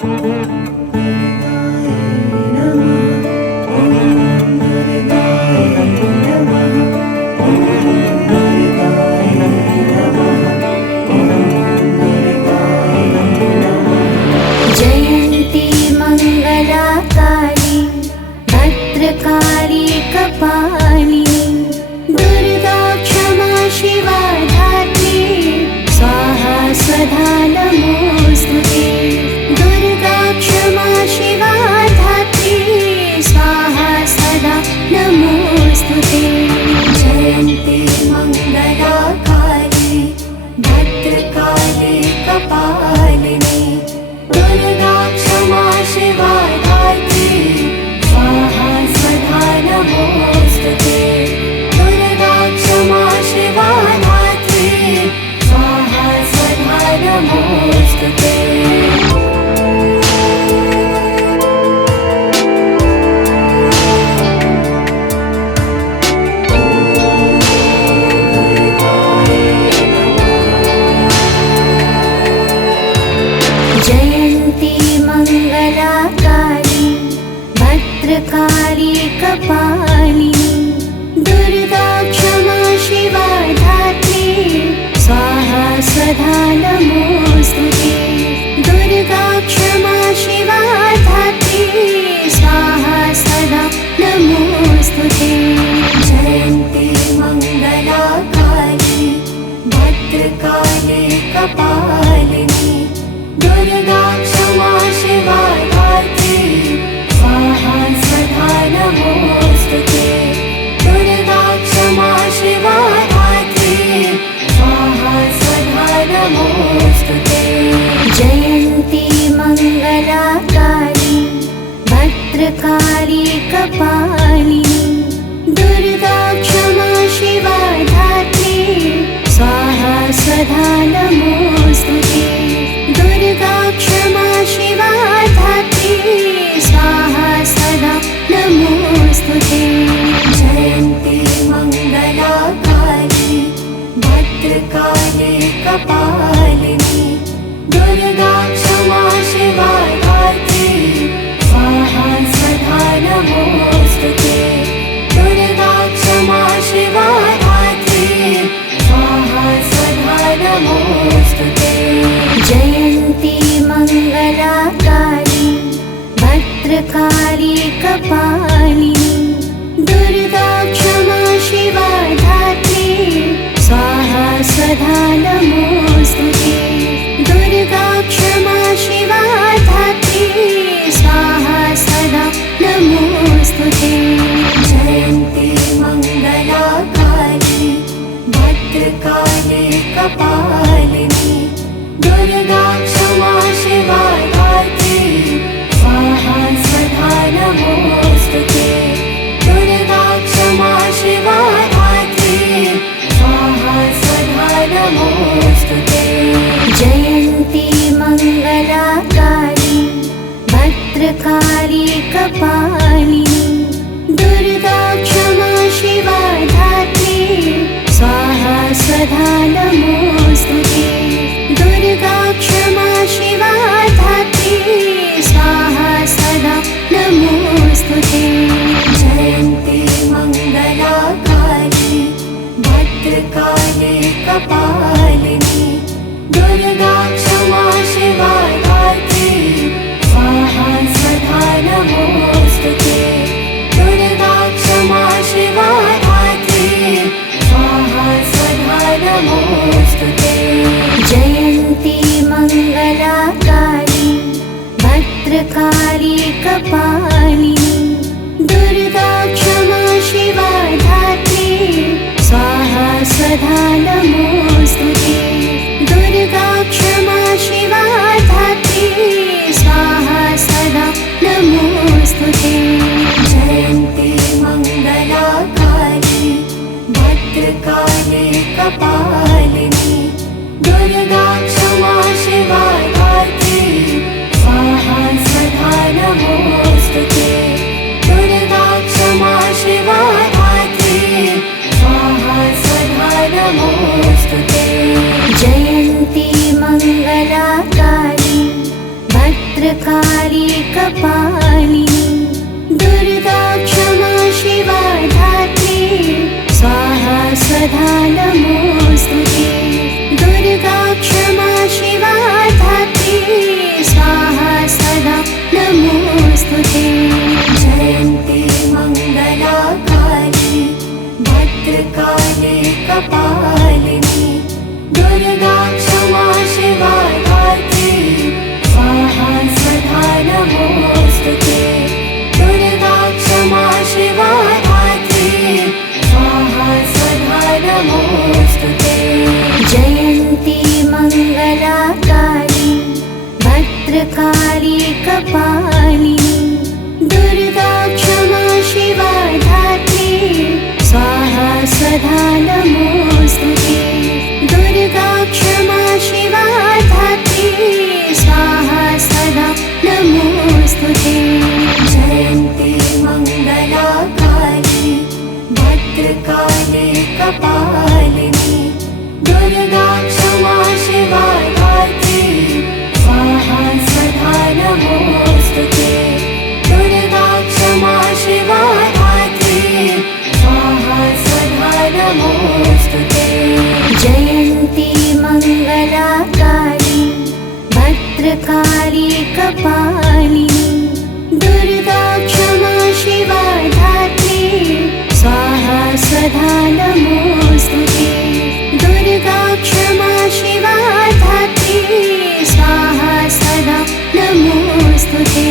जयन्ती मङ्गलाकाली भद्रकाली कपालिनी दुर्गा क्षमा शिवा धात्री स्वाहा स्वधा नमोऽस्तुते। दुर्गा क्षमा शिवा धात्री स्वाहा स्वधा नमोऽस्तुते। जयन्ती मङ्गलाकाली भद्रकाली कपालिनी दुर्गा क्षमा शिवा धात्री स्वाहा स्वधा नमोऽस्तुते। दुर्गा क्षमा शिवा धात्री स्वाहा स्वधा नमोऽस्तुते। जयन्ती मङ्गलाकाली भद्रकाली कपालिनी दुर्गा क्षमा शिवा धात्री स्वाहा स्वधा नमोऽस्तुते। दुर्गा क्षमा शिवा धात्री स्वाहा स्वधा नमोऽस्तुते। जयन्ती मङ्गलाकाली भद्रकाली कपालिनी दुर्गा क्षमा शिवा धात्री स्वाहा स्वधा नमोऽस्तुते। दुर्गा क्षमा शिवा धात्री स्वाहा स्वधा नमोऽस्तुते। जयन्ती मङ्गलाकाली भद्रकाली कपालिनी दुर्गा क्षमा शिवा धात्री स्वाहा स्वधा नमोऽस्तुते। दुर्गा क्षमा शिवा धात्री स्वाहा स्वधा नमोऽस्तुते। जयन्ती मङ्गलाकाली भद्रकाली कपालिनी दुर्गा क्षमा शिवा धात्री स्वाहा स्वधा नमोऽस्तुते। दुर्गा क्षमा शिवा धात्री स्वाहा स्वधा नमोऽस्तुते। जयन्ती मङ्गलाकाली भद्रकाली कपालिनी दुर्गा क्षमा शिवा धात्री स्वाहा स्वधा नमोऽस्तुते। दुर्गा क्षमा शिवा धात्री स्वाहा स्वधा नमोऽस्तुते। जयन्ती मङ्गलाकाली भद्रकाली कपालिनी दुर्गा क्षमा शिवा धात्री स्वाहा स्वधा नमोऽस्तुते। दुर्गा क्षमा शिवा धात्री स्वाहा स्वधा नमोऽस्तुते। जयन्ती मङ्गलाकाली भद्रकाली कपालिनी दुर्गा क्षमा शिवा धात्री स्वाहा स्वधा नमोऽस्तुते। दुर्गा क्षमा शिवा धात्री स्वाहा स्वधा नमोऽस्तुते। जयन्ती मङ्गलाकाली भद्रकाली कपालिनी दुर्गा क्षमा शिवा धात्री स्वाहा स्वधा नमोऽस्तुते। दुर्गा क्षमा शिवा धात्री स्वाहा स्वधा नमोऽस्तुते। जयन्ती मङ्गलाकाली भद्रकाली कपालिनी दुर्गा क्षमा शिवा धात्री स्वाहा स्वधा नमोऽस्तुते। दुर्गा क्षमा शिवा धात्री स्वाहा स्वधा नमोऽस्तुते। जयन्ती मङ्गलाकाली भद्रकाली कपालिनी दुर्गा क्षमा शिवा धात्री स्वाहा स्वधा नमोऽस्तुते। दुर्गा क्षमा शिवा धात्री स्वाहा स्वधा नमोऽस्तुते। भद्रकाली कपालिनी दुर्गा क्षमा शिवा धात्री स्वाहा स्वधा नमोस्तुते दुर्गा क्षमा शिवा धात्री स्वाहा स्वधा नमोस्तुते जयन्ती मङ्गलाकाली भद्रकाली कपालिनी दुर्गा क्षमा शिवा धात्री स्वाहा स्वधा नमोस्तुते दुर्गा क्षमा शिवा धात्री स्वाहा स्वधा नमोस्तुते जयन्ती मङ्गलाकाली भद्रकाली कपालिनी दुर्गा क्षमा शिवा धात्री स्वाहा स्वधा नमोस्तुते दुर्गा क्षमा शिवा धात्री स्वाहा स्वधा नमोस्तुते जयन्ती मङ्गलाकाली भद्रकाली कपालिनी दुर्गा क्षमा शिवा धात्री स्वाहा स्वधा नमोस्तुते दुर्गा क्षमा शिवा धात्री स्वाहा स्वधा नमोस्तुते जयन्ती मङ्गलाकाली भद्रकाली कपालिनी दुर्गा क्षमा शिवा धात्री स्वाहा स्वधा नमोस्तुते दुर्गा क्षमा शिवा धात्री स्वाहा स्वधा नमोस्तुते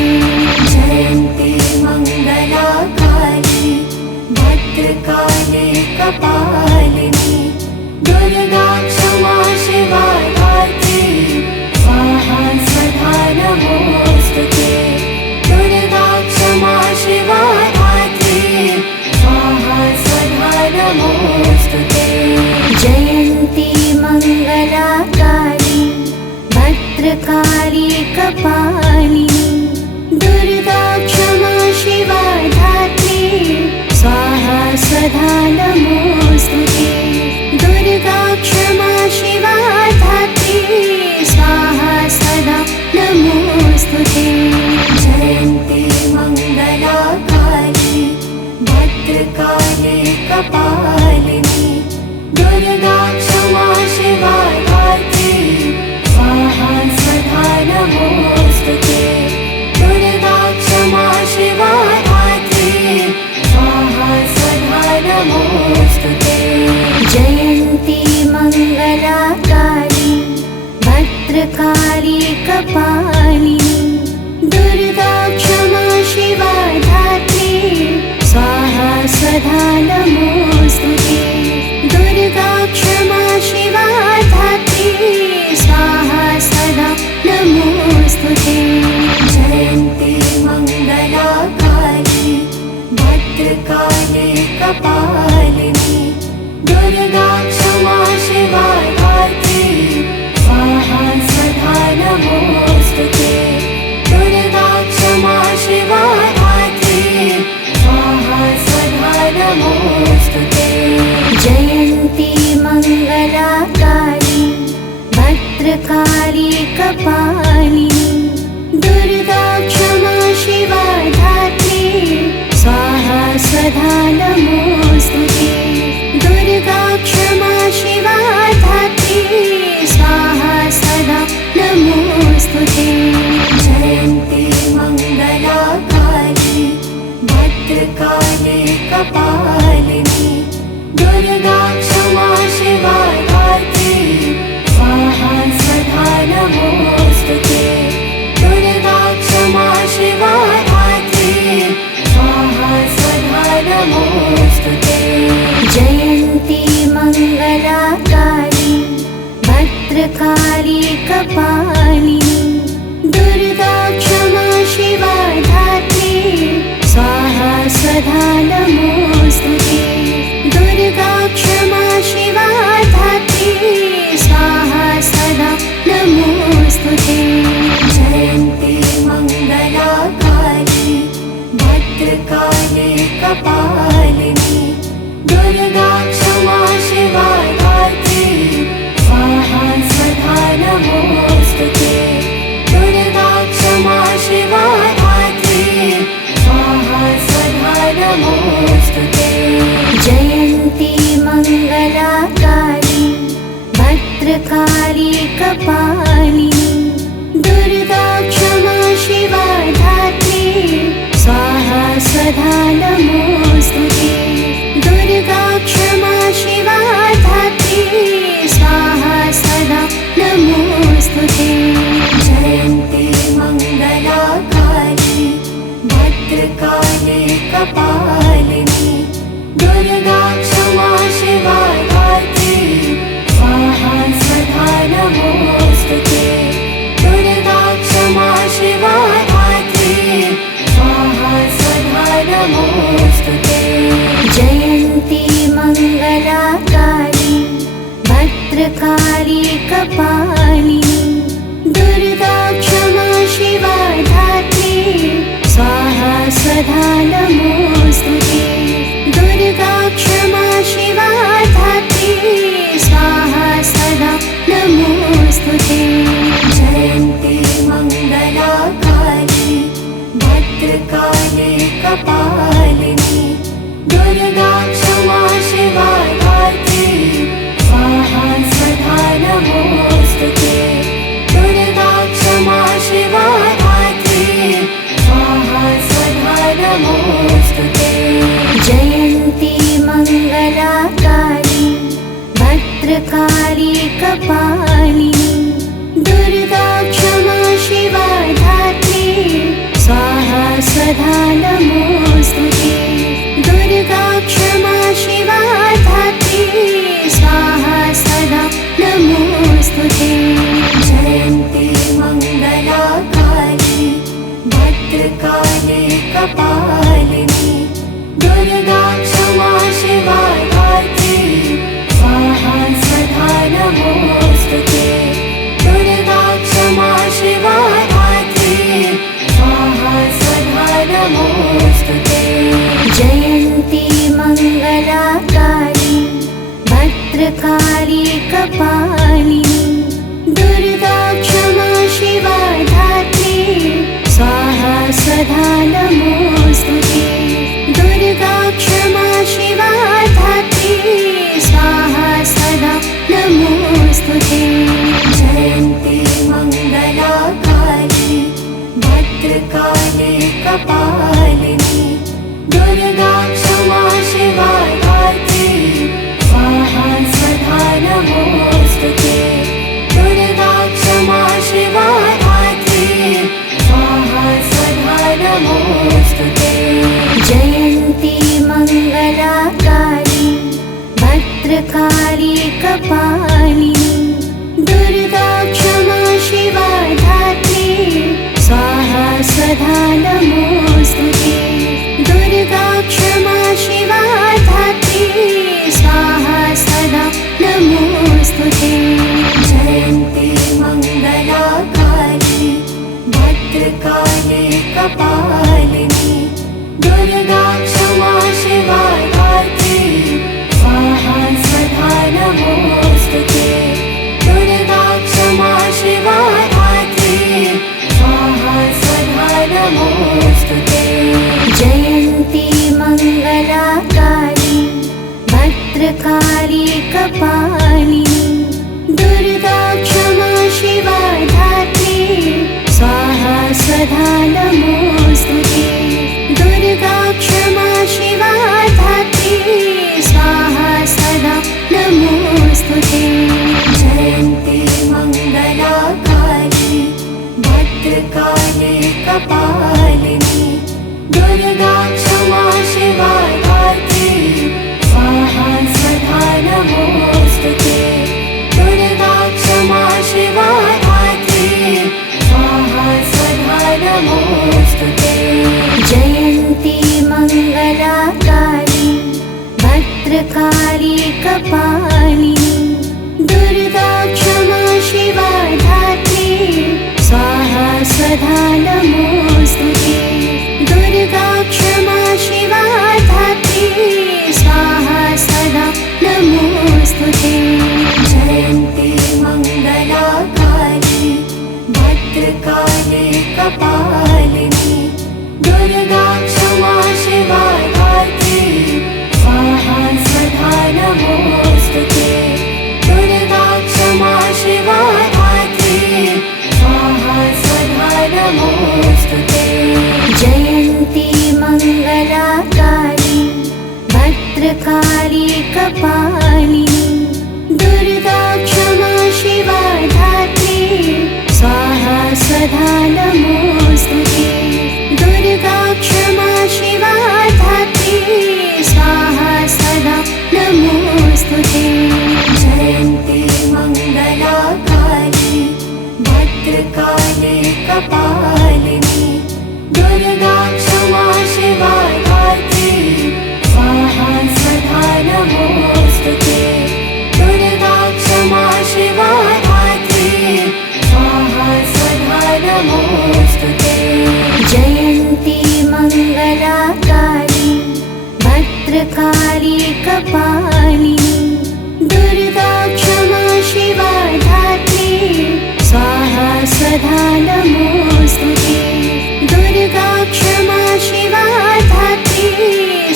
जयन्ती मङ्गलाकाली भद्रकाली कपालिनी दुर्गा क्षमा शिवा धात्री स्वाहा स्वधा नमोस्तुते दुर्गा क्षमा शिवा धात्री स्वाहा स्वधा नमोस्तुते जयन्ती मङ्गलाकाली भद्रकाली कपालिनी दुर्गा क्षमा शिवा धात्री स्वाहा स्वधा नमोस्तुते दुर्गा क्षमा शिवा धात्री स्वाहा स्वधा नमोस्तुते जयन्ती मङ्गलाकाली भद्रकाली कपालिनी दुर्गा क्षमा शिवा धात्री स्वाहा स्वधा नमोस्तुते दुर्गा क्षमा शिवा धात्री स्वाहा स्वधा नमोस्तुते जयन्ती मङ्गलाकाली भद्रकाली कपालिनी दुर्गा क्षमा शिवा धात्री स्वाहा स्वधा नमोस्तुते दुर्गा क्षमा शिवा धात्री स्वाहा स्वधा नमोस्तुते जयन्ती मङ्गलाकाली भद्रकाली कपालिनी दुर्गा क्षमा शिवा धात्री स्वाहा स्वधा नमोस्तुते दुर्गा क्षमा शिवा धात्री स्वाहा स्वधा नमोस्तुते जयन्ती मङ्गलाकाली भद्रकाली कपालिनी दुर्गा क्षमा शिवा धात्री स्वाहा स्वधा नमोस्तुते दुर्गा क्षमा शिवा धात्री स्वाहा स्वधा नमोस्तुते जयन्ती मङ्गलाकाली भद्रकाली कपालिनी दुर्गा क्षमा शिवा धात्री स्वाहा स्वधा नमोस्तुते दुर्गा क्षमा शिवा धात्री स्वाहा स्वधा नमोस्तुते जयन्ती मङ्गलाकाली भद्रकाली कपालिनी दुर्गा क्षमा शिवा धात्री स्वाहा स्वधा नमोस्तुते दुर्गा क्षमा शिवा धात्री स्वाहा स्वधा नमोस्तुते जयन्ती मङ्गलाकाली भद्रकाली कपालिनी दुर्गा क्षमा शिवा धात्री स्वाहा स्वधा नमोस्तुते दुर्गा क्षमा सदा नमोऽस्तु ते। दुर्गा क्षमा शिवा धात्री स्वाहा सदा नमोऽस्तु ते। जयन्ती मङ्गला काली भद्रकाली कपालिनी दुर्गा क्षमा शिवा धात्री स्वाहा सदा नमोऽस्तु ते। दुर्गा क्षमा शिवा धात्री स्वाहा सदा नमोऽस्तु ते। जयन्ती मङ्गला काली भद्रकाली कपालिनी दुर्गा क्षमा शिवा धात्री स्वाहा सदा नमोऽस्तु ते। दुर्गा क्षमा शिवा धात्री स्वाहा सदा नमोऽस्तु ते। जयन्ती मङ्गला काली भद्रकाली कपालिनी दुर्गा क्षमा शिवा धात्री स्वाहा सदा नमोऽस्तु ते। दुर्गा क्षमा शिवा धात्री स्वाहा सदा नमोऽस्तु ते। जयन्ती मङ्गला काली भद्रकाली कपालिनी दुर्गा क्षमा शिवा धात्री स्वाहा सदा नमोऽस्तु ते। दुर्गा क्षमा शिवा धात्री स्वाहा सदा नमोऽस्तु ते। जयन्ती मङ्गला काली भद्रकाली कपालिनी दुर्गा क्षमा शिवा धात्री स्वाहा सदा नमोऽस्तु ते। दुर्गा क्षमा शिवा धात्री स्वाहा सदा नमोऽस्तु ते। जयन्ती मङ्गला काली भद्रकाली कपालिनी दुर्गा क्षमा शिवा धात्री स्वाहा सदा नमोऽस्तु ते। दुर्गा क्षमा शिवा धात्री स्वाहा सदा नमोऽस्तु ते। जयन्ती मङ्गला काली भद्रकाली कपालिनी दुर्गा क्षमा शिवा धात्री स्वाहा सदा नमोऽस्तु ते। दुर्गा क्षमा शिवा धात्री स्वाहा सदा नमोऽस्तु ते। जयन्ती मङ्गला काली भद्रकाली कपालिनी दुर्गा क्षमा शिवा धात्री स्वाहा सदा नमोऽस्तु ते। दुर्गा क्षमा शिवा धात्री स्वाहा सदा नमोऽस्तु ते। जयन्ती मङ्गला काली भद्रकाली कपालिनी दुर्गा क्षमा शिवा धात्री स्वाहा सदा नमोऽस्तु ते। दुर्गा क्षमा शिवा धात्री स्वाहा सदा नमोऽस्तु ते। जयन्ती मङ्गला काली भद्रकाली कपालिनी दुर्गा क्षमा शिवा धात्री स्वाहा सदा नमोऽस्तु ते। दुर्गा क्षमा शिवा धात्री स्वाहा सदा नमोऽस्तु ते। जयन्ती मङ्गला काली भद्रकाली कपालिनी दुर्गा क्षमा शिवा धात्री स्वाहा सदा नमोऽस्तु ते। दुर्गा क्षमा शिवा धात्री स्वाहा सदा नमोऽस्तु ते। जयन्ती मङ्गला काली भद्रकाली कपालिनी दुर्गा क्षमा शिवा धात्री स्वाहा सदा नमोऽस्तु ते। दुर्गा क्षमा शिवा धात्री स्वाहा सदा नमोऽस्तु ते। जयन्ती मङ्गला काली भद्रकाली कपालिनी दुर्गा क्षमा शिवा धात्री स्वाहा सदा नमोऽस्तु ते। दुर्गा क्षमा शिवा धात्री स्वाहा सदा नमोऽस्तु ते। जयन्ती मङ्गला कपालिनी दुर्गा क्षमा शिवा धात्री स्वाहा स्वधा नमोस्तुते दुर्गा क्षमा शिवा धात्री स्वाहा स्वधा नमोस्तुते जयन्ती मङ्गलाकाली भद्रकाली कपालिनी दुर्गा क्षमा शिवा धात्री स्वाहा स्वधा नमोस्तुते दुर्गा क्षमा शिवा धात्री स्वाहा स्वधा नमोस्तुते जयन्ती मङ्गलाकाली भद्रकाली कपालिनी दुर्गा क्षमा शिवा धात्री स्वाहा स्वधा नमोस्तुते दुर्गा क्षमा शिवा धात्री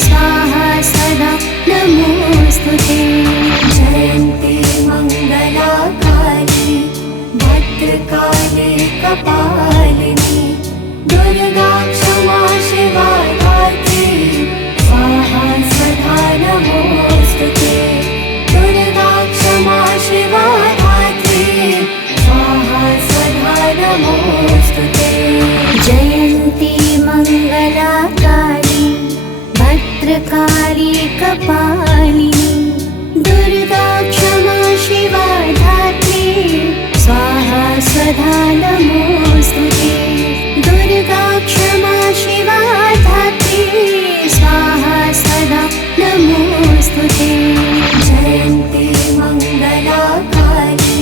स्वाहा स्वधा नमोस्तुते जयन्ती मङ्गलाकाली भद्रकाली कपालिनी दुर्गा क्षमा शिवा धात्री स्वाहा स्वधा नमोस्तुते दुर्गा क्षमा शिवा धात्री स्वाहा स्वधा नमोस्तुते जयन्ती मङ्गलाकाली भद्रकाली कपालिनी दुर्गा क्षमा शिवा धात्री स्वाहा स्वधा नमोस्तुते दुर्गा क्षमा शिवा धात्री स्वाहा स्वधा नमोस्तुते जयन्ती मङ्गलाकाली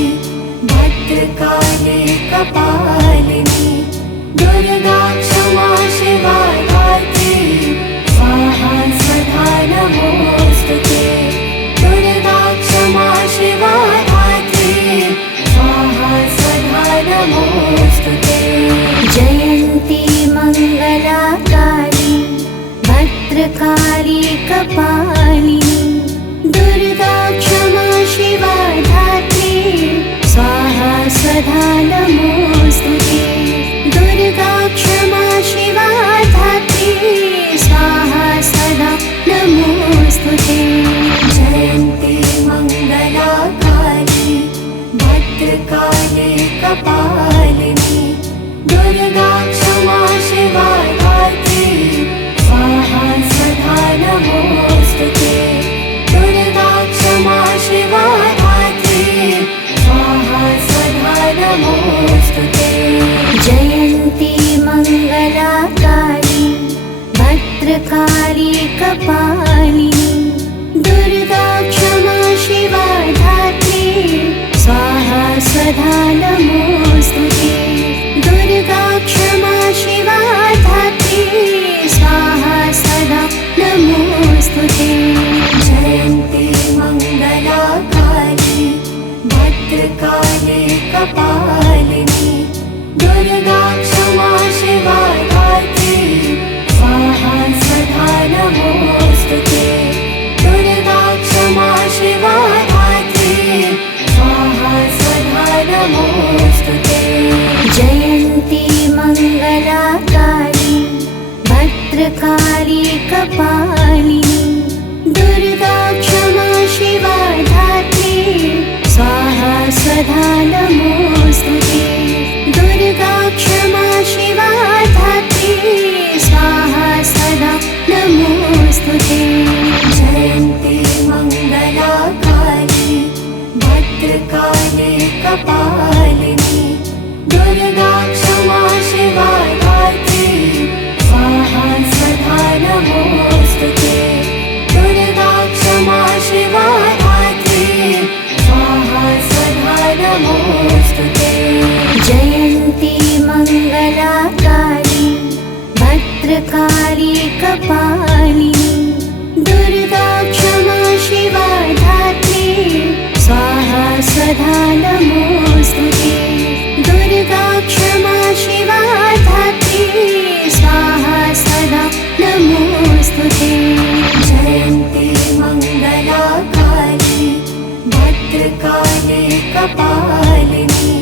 भद्रकाली कपालिनी दुर्गा क्षमा शिवा धात्री स्वाहा स्वधा नमोस्तुते दुर्गा क्षमा शिवा धात्री स्वाहा स्वधा नमोस्तुते जयन्ती मङ्गलाकाली भद्रकाली कपालिनी दुर्गा क्षमा शिवा धात्री स्वाहा स्वधा नमोस्तुते दुर्गा क्षमा शिवा धात्री स्वाहा स्वधा नमोस्तुते जयन्ती मङ्गलाकाली भद्रकाली कपालिनी दुर्गा क्षमा शिवा धात्री स्वाहा स्वधा नमोस्तुते दुर्गा क्षमा शिवा धात्री स्वाहा स्वधा नमोस्तुते जयन्ती मङ्गलाकाली भद्रकाली कपालिनी दुर्गा क्षमा शिवा धात्री स्वाहा स्वधा नमोस्तुते दुर्गा क्षमा शिवा धात्री स्वाहा स्वधा नमोस्तुते जयन्ती मङ्गलाकाली भद्रकाली कपालिनी दुर्गा क्षमा शिवा धात्री स्वाहा स्वधा नमोस्तुते दुर्गा क्षमा शिवा धात्री स्वाहा स्वधा नमोस्तुते जयन्ती मङ्गलाकाली भद्रकाली कपालिनी दुर्गा क्षमा शिवा धात्री स्वाहा स्वधा नमोस्तुते दुर्गा क्षमा शिवा धात्री स्वाहा स्वधा नमोस्तुते जयन्ती मङ्गलाकाली भद्रकाली कपालिनी दुर्गा क्षमा शिवा धात्री स्वाहा स्वधा नमोस्तुते दुर्गा क्षमा शिवा धात्री स्वाहा स्वधा नमोस्तुते जयन्ती मङ्गलाकाली भद्रकाली कपालिनी दुर्गा क्षमा शिवा धात्री स्वाहा स्वधा नमोस्तुते दुर्गा क्षमा शिवा धात्री स्वाहा स्वधा नमोस्तुते जयन्ती मङ्गलाकाली भद्रकाली कपालिनी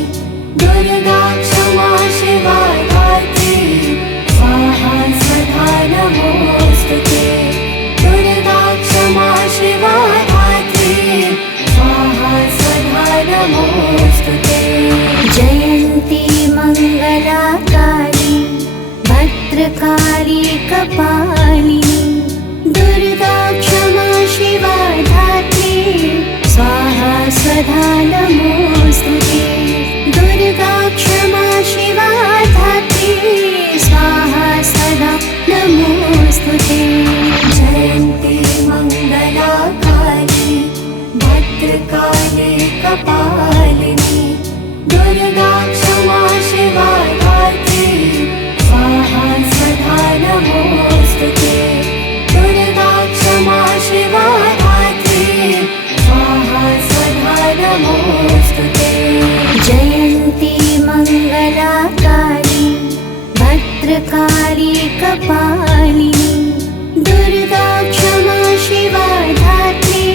दुर्गा क्षमा शिवा धात्री स्वाहा स्वधा नमोस्तुते दुर्गा क्षमा शिवा धात्री भद्रकाली कपालिनी दुर्गा क्षमा शिवा धात्री स्वाहा सदा नमोस्तुते दुर्गा क्षमा शिवा धात्री स्वाहा सदा नमोस्तुते जयन्ती मंगला काली भद्रकाली कपालिनी दुर्गा क्षमा शिवा धात्री स्वाहा सदा नमोस्तुते दुर्गा क्षमा शिवा धात्री स्वाहा सदा नमोस्तुते जयन्ती मंगला काली भद्रकाली कपालिनी दुर्गा क्षमा शिवा धात्री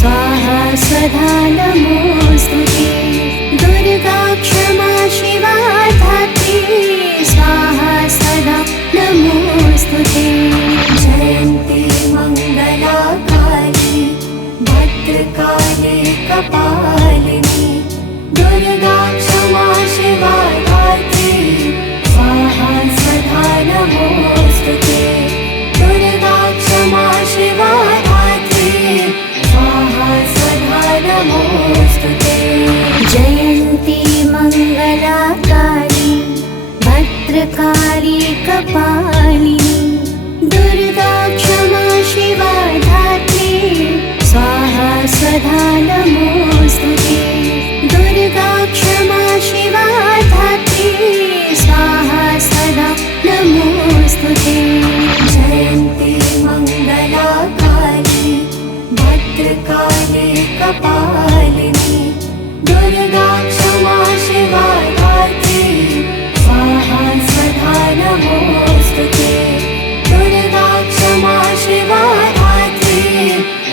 स्वाहा सदा नमोस्तुते दुर्गा क्षमा शिवा धात्री स्वाहा सदा नमोस्तुते जयन्ती मंगला काली भद्रकाली कपालिनी दुर्गा क्षमा शिवा धात्री स्वाहा सदा नमोस्तुते दुर्गा क्षमा शिवा धात्री स्वाहा सदा नमोस्तुते जयन्ती मंगला काली भद्रकाली कपालिनी दुर्गा क्षमा शिवा धात्री स्वाहा सदा नमोस्तुते दुर्गा क्षमा शिवा धात्री स्वाहा सदा नमोस्तुते जयन्ती मंगला काली भद्रकाली कपालिनी दुर्गा क्षमा शिवा धात्री स्वाहा सदा नमोस्तुते दुर्गा क्षमा शिवा धात्री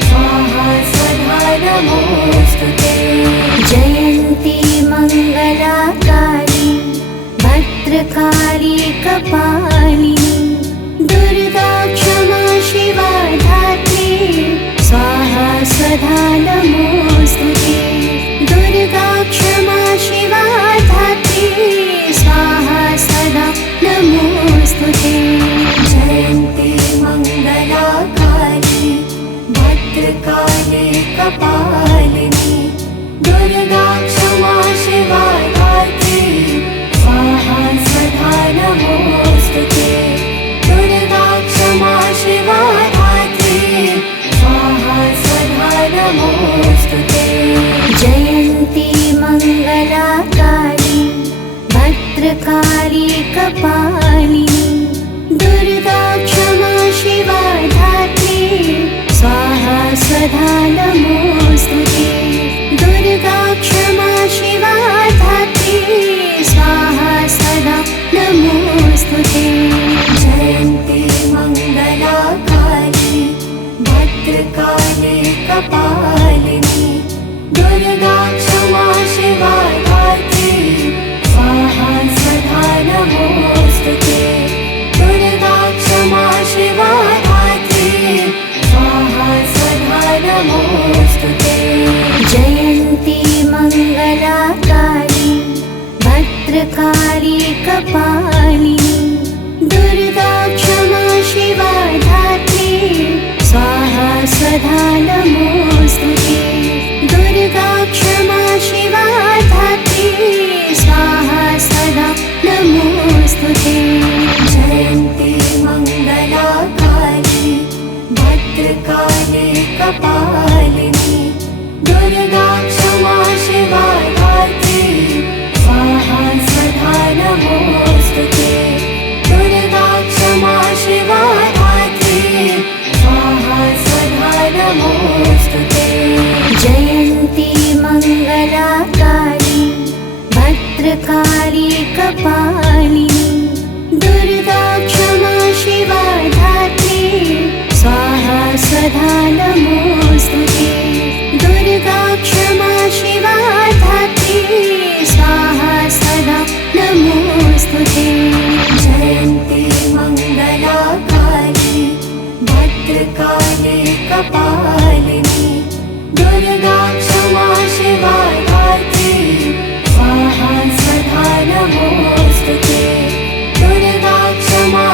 स्वाहा सदा नमोस्तुते जयन्ती मंगला काली भद्रकाली कपालिनी दुर्गा क्षमा शिवा धात्री स्वाहा सदा नमोस्तुते दुर्गा क्षमा शिवा धात्री स्वाहा सदा नमोस्तुते जयन्ती मंगला काली भद्रकाली कपालिनी दुर्गा क्षमा शिवा धात्री स्वाहा सदा नमोस्तुते दुर्गा क्षमा शिवा धात्री स्वाहा सदा नमोस्तुते जयन्ती मंगला काली भद्रकाली कपालिनी दुर्गा क्षमा शिवा धात्री स्वाहा सदा नमोस्तुते दुर्गा क्षमा शिवा धात्री स्वाहा सदा नमोस्तुते जयन्ती मंगला काली भद्रकाली कपालिनी दुर्गा क्षमा शिवा धात्री स्वाहा सदा नमोस्तुते दुर्गा क्षमा शिवा धात्री स्वाहा सदा नमोस्तुते जयन्ती मंगला काली भद्रकाली कपालिनी दुर्गा क्षमा शिवा धात्री स्वाहा सदा नमोस्तुते दुर्गा क्षमा शिवा धात्री स्वाहा सदा नमोस्तुते जयन्ती मंगला काली भद्रकाली कपालिनी दुर्गा क्षमा शिवा धात्री स्वाहा सदा नमोस्तुते दुर्गा क्षमा शिवा धात्री स्वाहा सदा नमोस्तुते जयन्ती मंगला काली भद्रकाली कपालिनी दुर्गा क्षमा शिवा धात्री स्वाहा सदा नमोस्तुते दुर्गा क्षमा शिवा धात्री स्वाहा सदा नमोस्तुते जयन्ती मंगला काली भद्रकाली कपालिनी दुर्गा क्षमा शिवा धात्री स्वाहा सदा नमोस्तुते दुर्गा क्षमा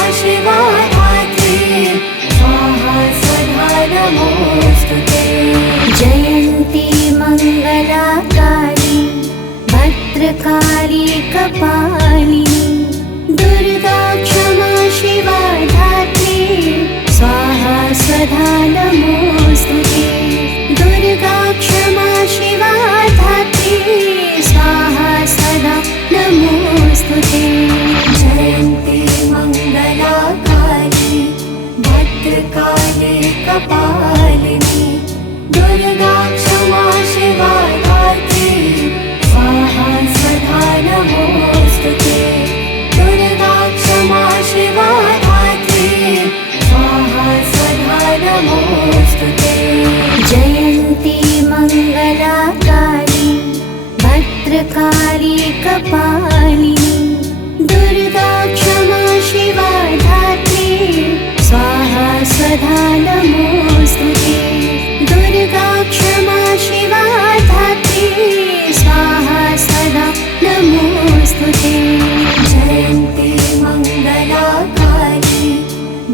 कपालिनी दुर्गा क्षमा शिवा धात्री स्वाहा स्वधा नमोस्तुते दुर्गा क्षमा शिवा धात्री स्वाहा स्वधा नमोस्तुते जयन्ती मङ्गलाकाली भद्रकाली कपालिनी दुर्गा क्षमा शिवा धात्री स्वाहा स्वधा नमोस्तुते दुर्गा क्षमा शिवा धात्री स्वाहा स्वधा नमोस्तुते जयन्ती मङ्गलाकाली भद्रकाली कपालिनी दुर्गा क्षमा शिवा धात्री स्वाहा स्वधा नमोस्तुते दुर्गा क्षमा शिवा धात्री स्वाहा स्वधा नमोस्तुते जयन्ती मङ्गलाकाली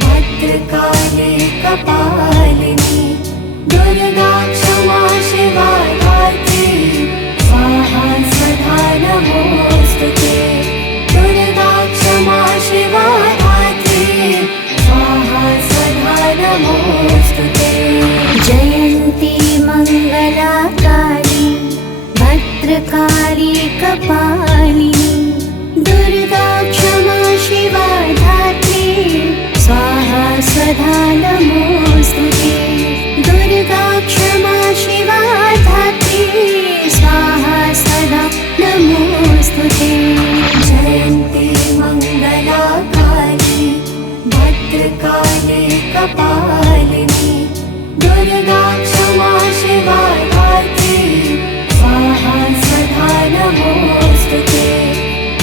भद्रकाली कपालिनी दुर्गा क्षमा शिवा धात्री स्वाहा स्वधा नमोस्तुते दुर्गा क्षमा शिवा धात्री स्वाहा स्वधा नमोस्तुते जयन्ती मङ्गलाकाली भद्रकाली कपालिनी दुर्गा क्षमा शिवा धात्री स्वाहा स्वधा नमोस्तुते दुर्गा क्षमा शिवा धात्री स्वाहा स्वधा नमोस्तुते जयन्ती मङ्गलाकाली भद्रकाली कपालिनी दुर्गा क्षमा शिवा धात्री स्वाहा स्वधा नमोस्तुते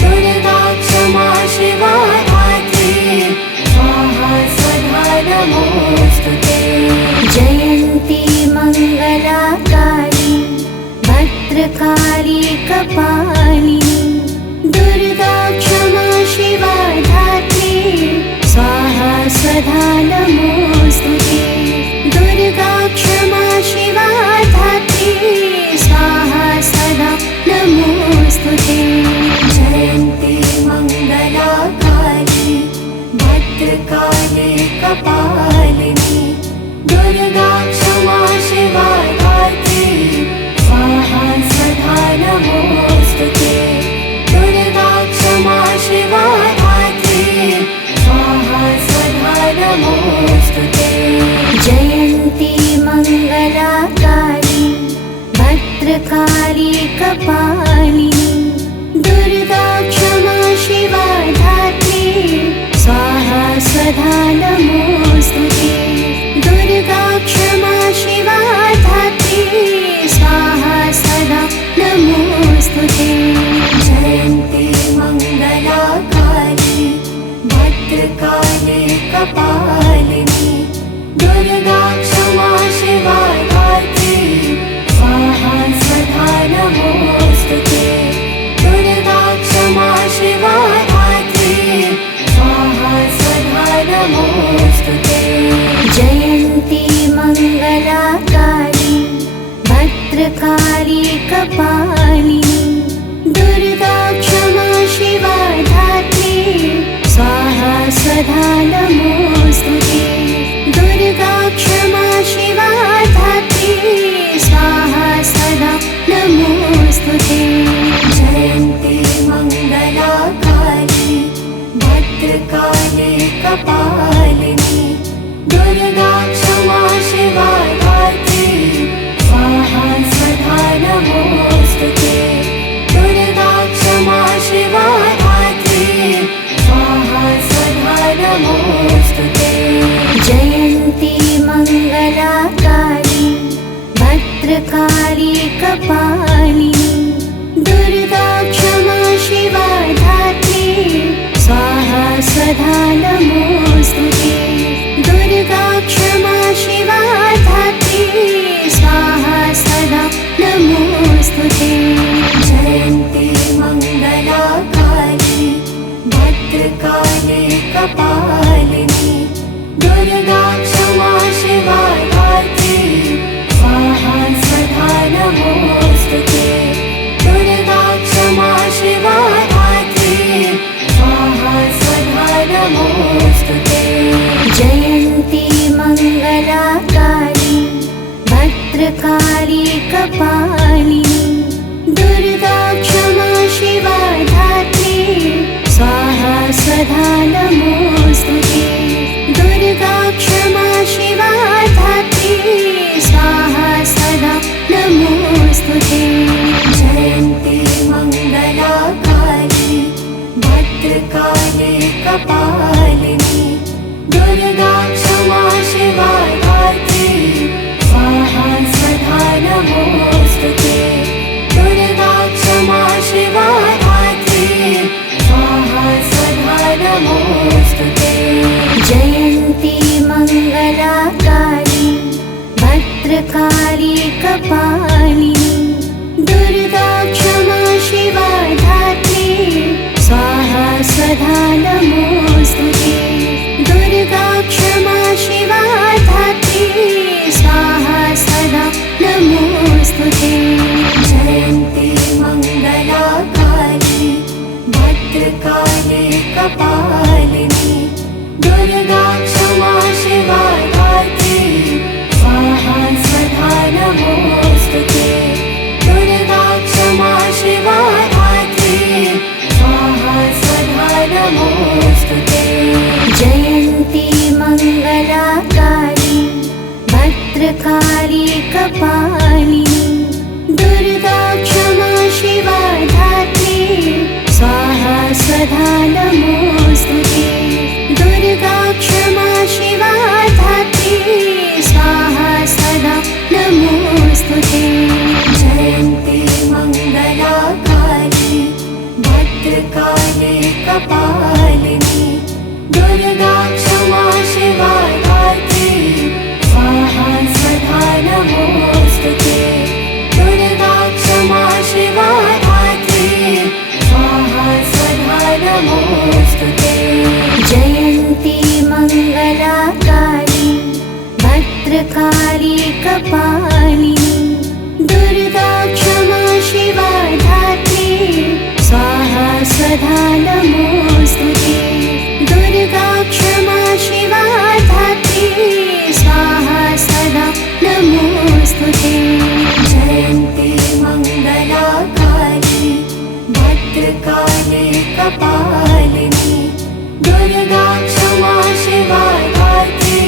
दुर्गा क्षमा शिवा धात्री स्वाहा स्वधा नमोस्तुते जयन्ती मङ्गलाकाली भद्रकाली कपालिनी दुर्गा क्षमा शिवा धात्री स्वाहा स्वधा नमोस्तुते दुर्गा क्षमा शिवा धात्री स्वाहा स्वधा नमोस्तुते जयन्ती मङ्गलाकाली भद्रकाली कपालिनी दुर्गा क्षमा शिवा धात्री स्वाहा स्वधा नमोस्तुते दुर्गा क्षमा शिवा धात्री स्वाहा स्वधा नमोस्तुते जयन्ती मङ्गलाकाली भद्रकाली कपालिनी दुर्गा क्षमा शिवा धात्री स्वाहा स्वधा नमोस्तुते दुर्गा क्षमा शिवा धात्री स्वाहा स्वधा नमोस्तुते जयन्ती मङ्गलाकाली भद्रकाली कपालिनी दुर्गा क्षमा शिवा धात्री स्वाहा स्वधा नमोस्तुते दुर्गा क्षमा शिवा धात्री स्वाहा स्वधा नमोस्तुते जयन्ती मङ्गलाकाली भद्रकाली कपालिनी दुर्गा क्षमा शिवा धात्री स्वाहा स्वधा नमोस्तुते दुर्गा क्षमा शिवा धात्री स्वाहा स्वधा नमोस्तुते जयन्ती मङ्गलाकाली भद्रकाली कपालिनी दुर्गा क्षमा शिवा धात्री स्वाहा स्वधा नमोस्तुते दुर्गा क्षमा शिवा धात्री स्वाहा स्वधा नमोस्तुते जयन्ती मङ्गलाकाली भद्रकाली कपालिनी दुर्गा क्षमा शिवा धात्री स्वाहा स्वधा नमोस्तुते दुर्गा क्षमा शिवा धात्री स्वाहा स्वधा नमोस्तुते जयन्ती मङ्गलाकाली भद्रकाली कपालिनी दुर्गा क्षमा शिवा धात्री स्वाहा स्वधा नमोस्तुते दुर्गा क्षमा शिवा धात्री नमोऽस्तुते। जयन्ती मङ्गलाकाली भद्रकाली कपालिनी दुर्गा क्षमा शिवा धात्री स्वाहा सदा नमोऽस्तुते। दुर्गा क्षमा शिवा धात्री स्वाहा सदा नमोऽस्तुते। जयन्ती मङ्गलाकाली भद्रकाली कपालिनी दुर्गा क्षमा शिवा धात्री स्वाहा सदा नमोऽस्तुते। दुर्गा क्षमा शिवा धात्री स्वाहा सदा नमोऽस्तुते। जयन्ती मङ्गलाकाली भद्रकाली कपालिनी दुर्गा क्षमा शिवा धात्री स्वाहा सदा नमोऽस्तुते। दुर्गा क्षमा शिवा धात्री स्वाहा सदा नमोऽस्तुते। जयन्ती मङ्गलाकाली भद्रकाली कपालिनी दुर्गा क्षमा शिवा धात्री स्वाहा सदा नमोऽस्तुते। दुर्गा क्षमा शिवा धात्री स्वाहा सदा नमोऽस्तुते। जयन्ती मङ्गलाकाली भद्रकाली कपालिनी दुर्गा क्षमा शिवा धात्री स्वाहा सदा नमोऽस्तुते। दुर्गा क्षमा शिवा धात्री स्वाहा सदा नमोऽस्तुते। जयन्ती मङ्गलाकाली भद्रकाली कपालिनी दुर्गा क्षमा शिवा धात्री स्वाहा सदा नमोऽस्तुते। दुर्गा क्षमा शिवा धात्री स्वाहा सदा नमोऽस्तुते। जयन्ती मङ्गलाकाली भद्रकाली कपालिनी दुर्गा क्षमा शिवा धात्री स्वाहा सदा नमोऽस्तुते। दुर्गा क्षमा शिवा धात्री स्वाहा सदा नमोऽस्तुते। जयन्ती मङ्गलाकाली भद्रकाली कपालिनी दुर्गा क्षमा शिवा धात्री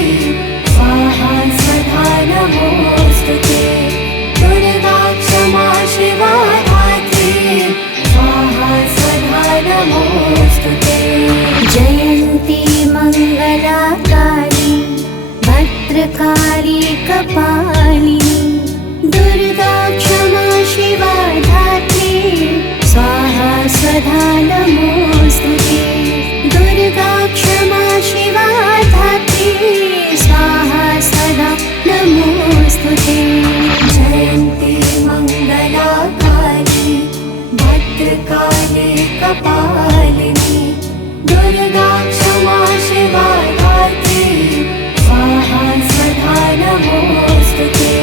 स्वाहा सदा नमोऽस्तुते। दुर्गा क्षमा शिवा धात्री स्वाहा सदा नमोऽस्तुते। जयन्ती मङ्गलाकाली भद्रकाली कपालिनी दुर्गा क्षमा शिवा धात्री स्वाहा सदा नमोऽस्तुते। दुर्गा क्षमा शिवा धात्री स्वाहा सदा नमोऽस्तुते। जयन्ती मङ्गलाकाली भद्रकाली कपालिनी दुर्गा क्षमा शिवा धात्री स्वाहा सदा नमोऽस्तुते।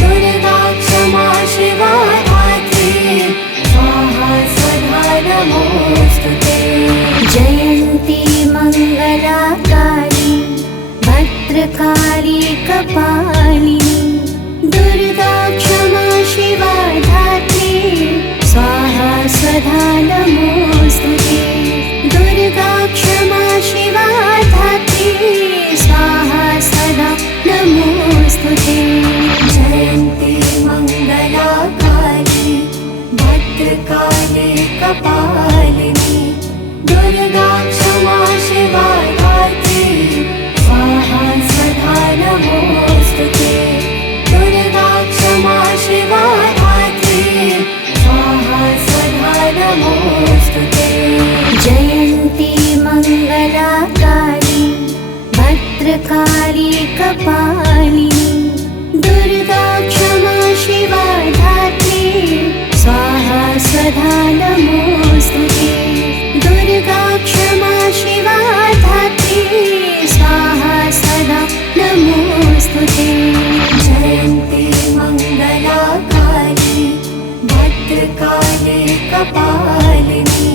दुर्गा क्षमा शिवा धात्री स्वाहा सदा नमोऽस्तुते। जयन्ती मङ्गलाकाली भद्रकाली कपालिनी दुर्गा क्षमा शिवा धात्री स्वाहा सदा नमोऽस्तुते। दुर्गा क्षमा शिवा धात्री स्वाहा सदा नमोऽस्तुते। जयन्ती मङ्गलाकाली भद्रकाली कपालिनी दुर्गा क्षमा शिवा धात्री स्वाहा सदा नमोऽस्तुते। दुर्गा क्षमा शिवा धात्री स्वाहा सदा नमोऽस्तुते। जयन्ती मङ्गलाकाली भद्रकाली कपालिनी दुर्गा क्षमा शिवा धात्री स्वाहा सदा नमोऽस्तुते। दुर्गा क्षमा शिवा धात्री स्वाहा सदा नमोऽस्तुते। जयन्ती मङ्गलाकाली भद्रकाली कपालिनी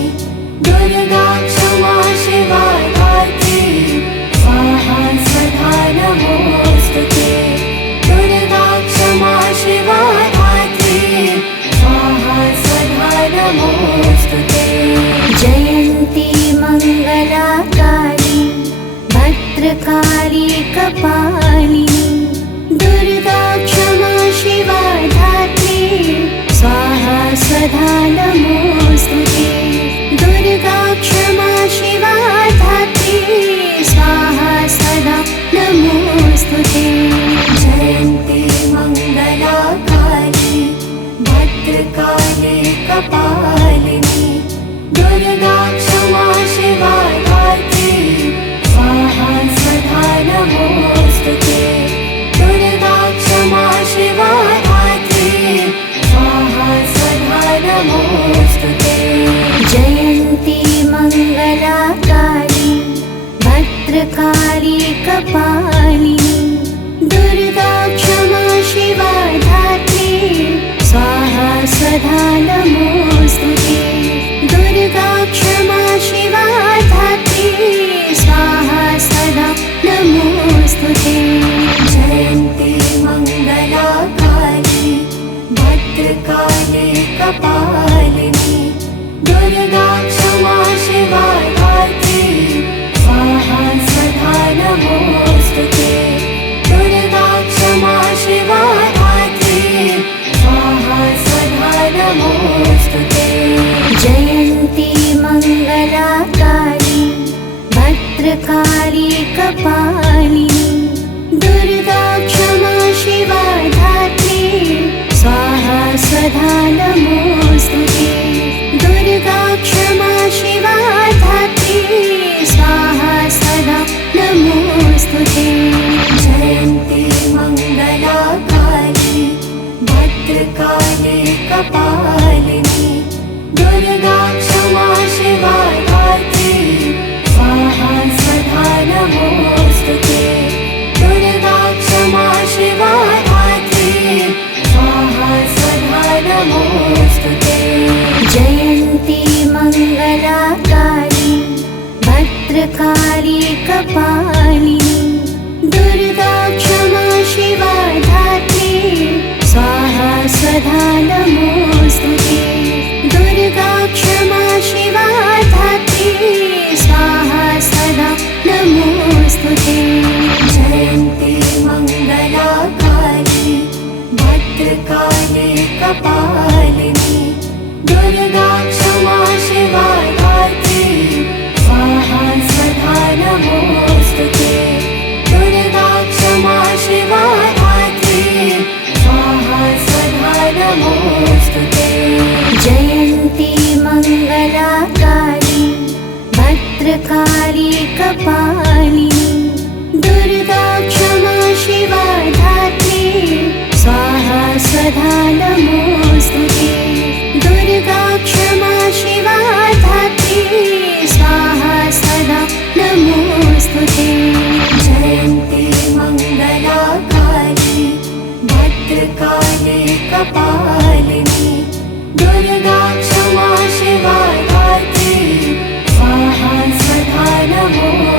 दुर्गा क्षमा शिवा धात्री भद्रकाली कपालिनी दुर्गा क्षमा शिवा धात्री स्वाहा सदा नमोस्तुते दुर्गा क्षमा शिवा धात्री स्वाहा सदा नमोस्तुते जयन्ती मङ्गलाकाली भद्रकाली कपालिनी दुर्गा क्षमा शिवा धात्री स्वाहा सदा नमोस्तुते दुर्गा क्षमा शिवा धात्री स्वाहा सदा नमोस्तुते जयन्ती मङ्गलाकाली भद्रकाली कपालिनी दुर्गा क्षमा शिवा धात्री स्वाहा सदा नमोस्तुते दुर्गा क्षमा शिवा धात्री स्वाहा सदा नमोस्तुते जयन्ती मङ्गलाकाली भद्रकाली कपालिनी दुर्गा क्षमा शिवा धात्री स्वाहा सदा नमोस्तुते दुर्गा क्षमा शिवा धात्री स्वाहा सदा नमोस्तुते जयन्ती मङ्गलाकाली भद्रकाली कपालिनी दुर्गा क्षमा शिवा धात्री स्वाहा सदा नमोस्तुते दुर्गा क्षमा शिवा धात्री स्वाहा सदा नमोस्तुते जयन्ती मङ्गलाकाली भद्रकाली कपालिनी दुर्गा क्षमा शिवा धात्री स्वाहा सदा नमोस्तुते दुर्गा क्षमा शिवा धात्री स्वाहा सदा नमोस्तुते जयन्ती मङ्गलाकाली भद्रकाली कपालिनी दुर्गा क्षमा शिवा धात्री स्वाहा सदा नमोस्तुते दुर्गा क्षमा शिवा धात्री स्वाहा सदा नमोस्तुते जयन्ती मङ्गलाकाली भद्रकाली कपालिनी दुर्गा क्षमा शिवा धात्री स्वाहा सदा नमोस्तुते दुर्गा क्षमा शिवा धात्री स्वाहा सदा नमोस्तुते जयन्ती मङ्गलाकाली भद्रकाली कपालिनी दुर्गा क्षमा शिवा धात्री स्वाहा सदा नमोस्तुते दुर्गा क्षमा शिवा धात्री स्वाहा सदा नमोस्तुते जयन्ती मङ्गलाकाली भद्रकाली कपालिनी दुर्गा क्षमा शिवा धात्री स्वाहा सदा नमोस्तुते